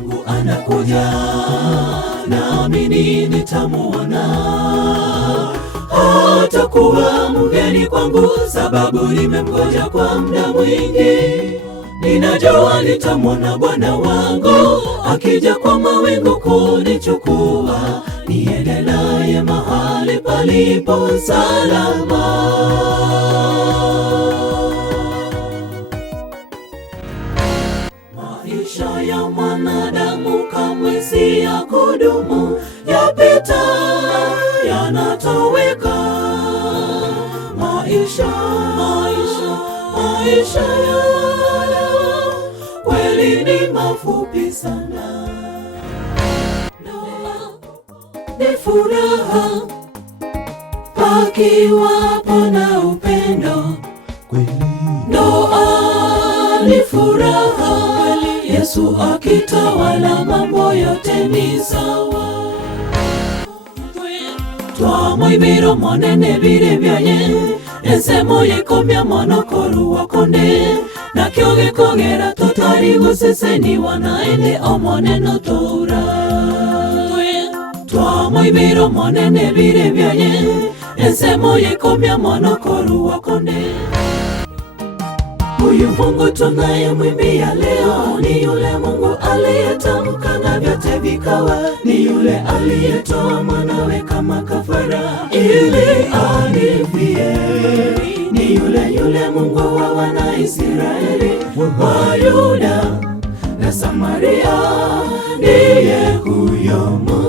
wangu anakuja, naamini nitamuona. Hatakuwa mgeni kwangu, sababu nimemgoja kwa muda mwingi. Ninajua nitamwona Bwana wangu akija kwa mawingu kunichukua, niende naye mahali palipo salama. Maisha ya mwanadamu kamwe si ya kudumu, yapita yanatoweka. Maisha ya kweli ni mafupi sana. Ndoa ni furaha pakiwapo na upendo. Ndoa ni furaha Yesu akitawala, mambo yote ni sawa. Twamwibiro monene bire byaye, ensemo yekomya monokoru wakonde, na kyoge kogera totari guseseni wanaende omoneno tura. Twamwibiro monene bire byaye, ensemo yekomya monokoru wakonde. Huyu Mungu tunayemwimbia leo ni yule Mungu aliyetamka na vyote vikawa, ni yule aliyetoa mwanawe kama kafara ili anifie, ni yule Mungu wa wana Israeli, wa Yuda na Samaria, ndiye huyo Mungu.